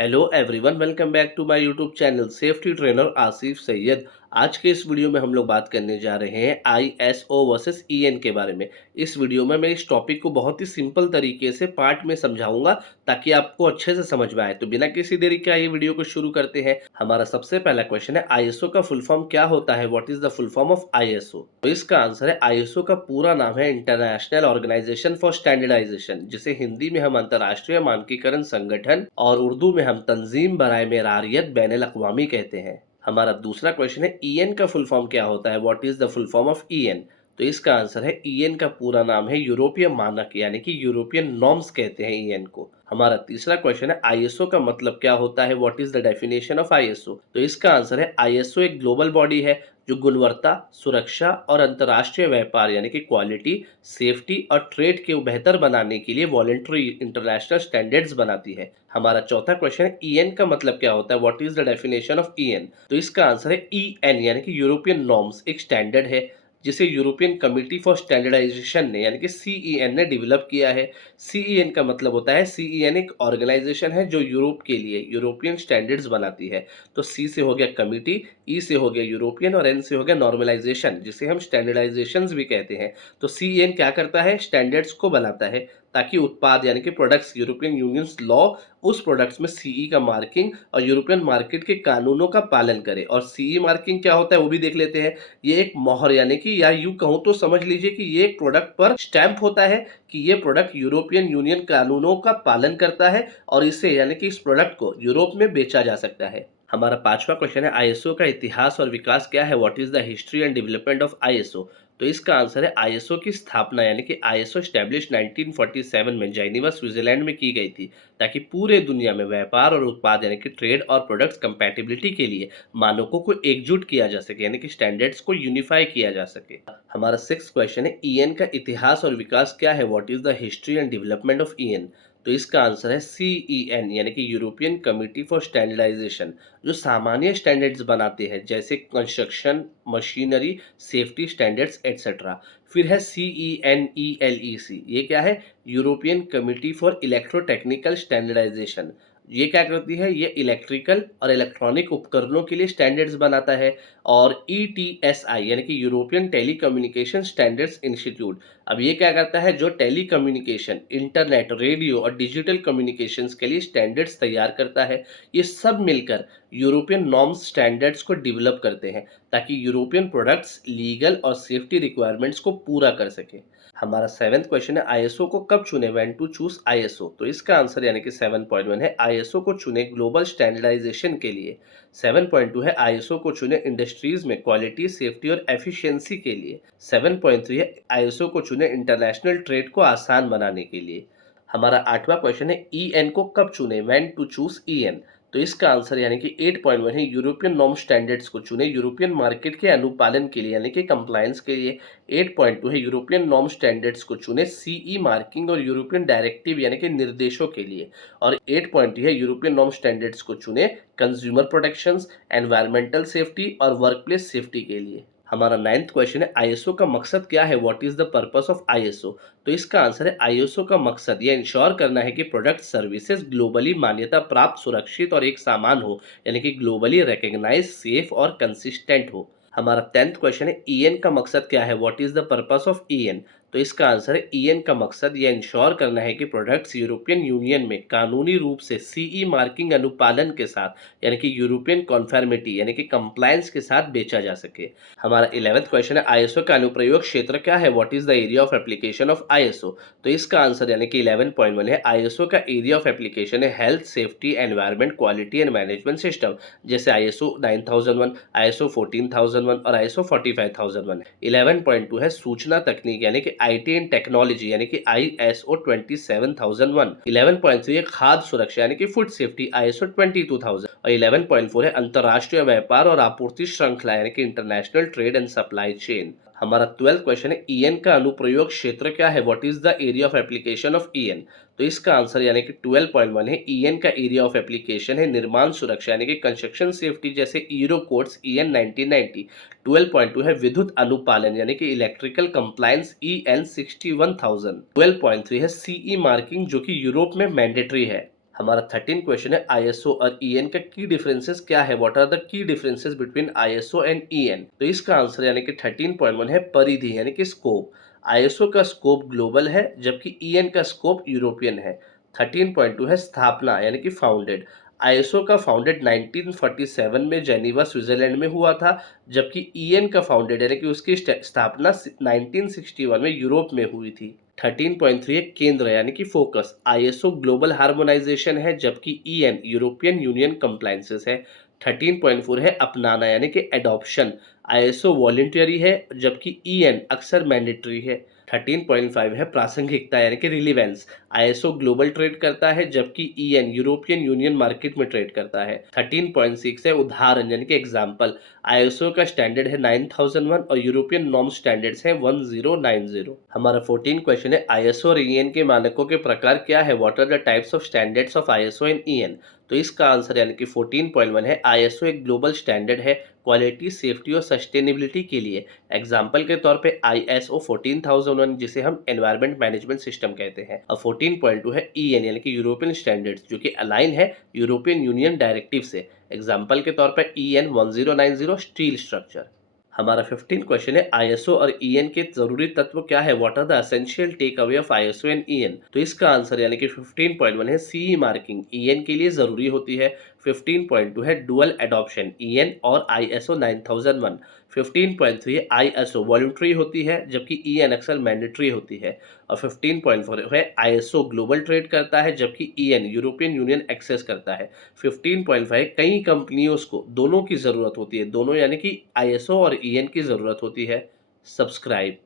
Hello everyone, welcome back to my YouTube channel safety trainer Asif Syed. आज के इस video में हम लोग बात करने जा रहे हैं आईएसओ वर्सेस ईएन के बारे में। इस वीडियो में मैं इस टॉपिक को बहुत ही सिंपल तरीके से पार्ट में समझाऊंगा ताकि आपको अच्छे से समझ में आए। तो बिना किसी देरी के आइए वीडियो को शुरू करते हैं। हमारा सबसे पहला क्वेश्चन है, आईएसओ का फुल फॉर्म क्या होता है? What is the full form of ISO? तो इसका आंसर है, आईएसओ का पूरा नाम है इंटरनेशनल ऑर्गेनाइजेशन फॉर स्टैंडर्डाइजेशन, जिसे हिंदी में हम अंतर्राष्ट्रीय मानकीकरण संगठन और उर्दू में हम तंजीम बराए मेरारियत बैनुल अक़वामी कहते हैं। हमारा दूसरा क्वेश्चन है, ईएन का फुल फॉर्म क्या होता है? What is the full form of EN? तो इसका आंसर है, ईएन का पूरा नाम है यूरोपीय मानक यानी कि यूरोपियन नॉर्म्स कहते हैं ईएन को। हमारा तीसरा क्वेश्चन है, आईएसओ का मतलब क्या होता है? What is the definition of ISO? तो इसका आंसर है, आईएसओ एक ग्लोबल बॉडी है जो गुणवत्ता, सुरक्षा और अंतर्राष्ट्रीय व्यापार यानी कि क्वालिटी, सेफ्टी और ट्रेड के बेहतर बनाने के लिए वॉलंटरी इंटरनेशनल स्टैंडर्ड्स बनाती है। हमारा चौथा क्वेश्चन है, ईएन का मतलब क्या होता है? What is the definition of EN? तो इसका आंसर है, ईएन यानी कि यूरोपियन नॉर्म्स एक स्टैंडर्ड है जिसे यूरोपियन कमिटी फॉर स्टैंडर्डाइजेशन ने यानी कि सीईएन ने डेवलप किया है। सीईएन का मतलब होता है, सीईएन एक ऑर्गेनाइजेशन है जो यूरोप के लिए यूरोपियन स्टैंडर्ड्स बनाती है। तो सी से हो गया कमिटी, ई से हो गया यूरोपियन और एन से हो गया नॉर्मलाइजेशन, जिसे हम स्टैंडर्डाइजेशंस भी कहते हैं। तो सीईएन क्या करता है? स्टैंडर्ड्स को बनाता है ताकि उत्पाद यानी कि प्रोडक्ट्स, यूरोपियन यूनियंस लॉ उस प्रोडक्ट्स में सीई का मार्किंग और यूरोपियन मार्केट के कानूनों का पालन करे। और सीई मार्किंग क्या होता है वो भी देख लेते हैं। ये एक मोहर यानी कि, या यूं कहूं तो समझ लीजिए कि ये एक प्रोडक्ट पर स्टैंप होता है कि ये प्रोडक्ट यूरोपियन यूनियन कानूनों का पालन करता है और इसे यानी कि इस प्रोडक्ट को यूरोप में बेचा जा सकता है। हमारा पांचवा क्वेश्चन है, आईएसओ का इतिहास और विकास क्या है? What is the history and development of ISO? तो इसका आंसर है, आईएसओ की स्थापना यानी कि आईएसओ स्टैब्लिश 1947 में जेनीवा स्विट्जरलैंड में की गई थी ताकि पूरे दुनिया में व्यापार और उत्पाद यानी कि ट्रेड और प्रोडक्ट्स कंपैटिबिलिटी के लिए मानकों को एकजुट किया जा सके यानी कि स्टैंडर्ड्स को यूनिफाई किया जा सके। हमारा सिक्स क्वेश्चन है, ईएन का इतिहास और विकास क्या है? What is the history and development of EN? तो इसका आंसर है, सीईएन यानी कि यूरोपियन कमिटी फॉर स्टैंडर्डाइजेशन, जो सामान्य स्टैंडर्ड्स बनाते हैं जैसे construction, machinery, safety standards etcetera. फिर है CENELEC, ये क्या है? European committee for electrotechnical standardization. ये क्या करती है? ये इलेक्ट्रिकल और इलेक्ट्रॉनिक उपकरणों के लिए स्टैंडर्ड्स बनाता है। और ETSI यानी कि यूरोपियन टेलीकम्युनिकेशन स्टैंडर्ड्स इंस्टीट्यूट, अब ये क्या करता है? जो टेलीकम्युनिकेशन, इंटरनेट, रेडियो और डिजिटल कम्युनिकेशंस के लिए स्टैंडर्ड्स तैयार करता है। ये सब मिलकर यूरोपियन नॉर्म्स स्टैंडर्ड्स को डेवलप करते हैं ताकि यूरोपियन प्रोडक्ट्स लीगल और सेफ्टी रिक्वायरमेंट्स को पूरा कर सके। हमारा सेवेंथ क्वेश्चन है, आईएसओ को कब चुने? When to choose ISO? तो इसका आंसर यानी कि 7.1 है, आईएसओ को चुने ग्लोबल स्टैंडर्डाइजेशन के लिए। 7.2 है, आईएसओ को चुने इंडस्ट्रीज में क्वालिटी, सेफ्टी और एफिशिएंसी के लिए। 7.3 है, आईएसओ को चुने इंटरनेशनल ट्रेड को आसान बनाने के लिए। हमारा आठवां क्वेश्चन है, ईएन को कब चुने? When to choose EN? तो इसका आंसर यानी कि 8.1 है, यूरोपियन नॉर्म स्टैंडर्ड्स को चुने यूरोपियन मार्केट के अनुपालन के लिए यानी कि कंप्लायंस के लिए। 8.2 है, यूरोपियन नॉर्म स्टैंडर्ड्स को चुने सीई मार्किंग और यूरोपियन डायरेक्टिव यानी कि निर्देशों के लिए। और 8.3 है, यूरोपियन नॉर्म स्टैंडर्ड्स को चुने कंज्यूमर प्रोटेक्शंस, एनवायरमेंटल सेफ्टी और वर्कप्लेस सेफ्टी के लिए। हमारा नाइन्थ क्वेश्चन है, आईएसओ का मकसद क्या है? What is the purpose of ISO? तो इसका आंसर है, आईएसओ का मकसद यह इंश्योर करना है कि प्रोडक्ट सर्विसेज ग्लोबली मान्यता प्राप्त, सुरक्षित और एक समान हो यानी कि ग्लोबली रिकॉग्नाइज, सेफ और कंसिस्टेंट हो। हमारा 10th क्वेश्चन है, ईएन का मकसद क्या है? What is the purpose of EN? तो इसका आंसर है, ईएन का मकसद यह इंश्योर करना है कि प्रोडक्ट्स यूरोपियन यूनियन में कानूनी रूप से सीई मार्किंग अनुपालन के साथ यानी कि यूरोपियन कॉन्फर्मिटी यानी कि कंप्लायंस के साथ बेचा जा सके। हमारा 11th क्वेश्चन है, आईएसओ का अनुप्रयोग क्षेत्र क्या है? What is the area of application of ISO? तो इसका आंसर यानी कि 11.1 है, आईएसओ का एरिया ऑफ एप्लीकेशन है health, safety, environment, quality and management system, जैसे आईएसओ 9001, आईएसओ 14001 और आईएसओ 45001। 11.2 है, सूचना तकनीक यानी कि आईटी एंड टेक्नोलॉजी यानी कि आईएसओ 27001। 11.3 है, खाद्य सुरक्षा यानी कि फूड सेफ्टी, आईएसओ 22000। और 11.4 है, अंतर्राष्ट्रीय व्यापार और आपूर्ति श्रृंखला यानी कि international trade and supply chain. हमारा 12th क्वेश्चन है, ईएन का अनुप्रयोग क्षेत्र क्या है? What is the area of application of EN? तो इसका आंसर यानी कि 12.1 है, ईएन का एरिया ऑफ एप्लीकेशन है निर्माण सुरक्षा यानी कि कंस्ट्रक्शन सेफ्टी, जैसे ईरो कोड्स ईएन 1990। 12.2 है, विद्युत अनुपालन यानी कि इलेक्ट्रिकल कंप्लायंस ईएन 61000। 12.3 है, सीई मार्किंग जो कि यूरोप में मैंडेटरी है। हमारा 13 क्वेश्चन है आईएसओ और ईएन का की डिफरेंसेस क्या है, what are the key differences between ISO and EN. तो इसका आंसर यानी कि 13.1 है परिधि यानी कि स्कोप। आईएसओ का स्कोप ग्लोबल है जबकि ईएन का स्कोप यूरोपियन है। 13.2 है स्थापना यानी कि फाउंडेड। आईएसओ का फाउंडेड 1947 में जेनीवा स्विट्जरलैंड में हुआ था, जबकि ईएन का फाउंडेड यानी कि उसकी स्थापना 1961 में यूरोप में हुई थी। 13.3 है केंद्र यानी कि फोकस। आईएसओ ग्लोबल हार्मोनाइजेशन है जबकि ईएन यूरोपियन यूनियन कंप्लायंसेस है। 13.4 है अपनाना यानी कि एडॉप्शन। आईएसओ वॉलंटरी है जबकि ईएन अक्सर मैंडेटरी है। 13.5 है प्रासंगिकता यानी कि रिलीवेंस। आईएसओ ग्लोबल ट्रेड करता है जबकि ईएन यूरोपियन यूनियन मार्केट में ट्रेड करता है। 13.6 है उदाहरण यानी कि एग्जाम्पल। आईएसओ का स्टैंडर्ड है 9001 और यूरोपियन नॉर्म स्टैंडर्ड्स हैं 1090। हमारा 14 क्वेश्चन है आईएसओ और ईएन के मानकों के प्रकार क्या है, what are the types of standards of ISO and EN. तो इसका आंसर यानी कि 14.1 है आईएसओ एक ग्लोबल स्टैंडर्ड है क्वालिटी, सेफ्टी और सस्टेनेबिलिटी के लिए। एग्जाम्पल के तौर पे आईएसओ 14001 जिसे हम एनवायरमेंट मैनेजमेंट सिस्टम कहते हैं, और 14.2 है ईएन यानी कि यूरोपियन स्टैंडर्ड्स जो कि अलाइन है यूरोपियन यूनियन डायरेक्टिव से। एग्जाम्पल के तौर पर ईएन 1090 स्टील स्ट्रक्चर। हमारा 15 क्वेश्चन है आईएसओ और ईएन के जरूरी तत्व क्या है, what are the essential takeaway of ISO and EN. तो इसका आंसर यानी कि 15.1 है सीई मार्किंग ईएन के लिए जरूरी होती है। 15.2 है डुअल एडॉप्शन ईएन और आईएसओ 9001। 15.3 है आईएसओ वॉलंटरी होती है जबकि ईएन अक्सर मैंडेटरी होती है। और 15.4 है आईएसओ ग्लोबल ट्रेड करता है जबकि ईएन यूरोपियन यूनियन एक्सेस करता है। 15.5 कई कंपनियों को दोनों की ज़रूरत होती है, दोनों यानी कि आईएसओ और ईएन की ज़रूरत होती है। सब्सक्राइब।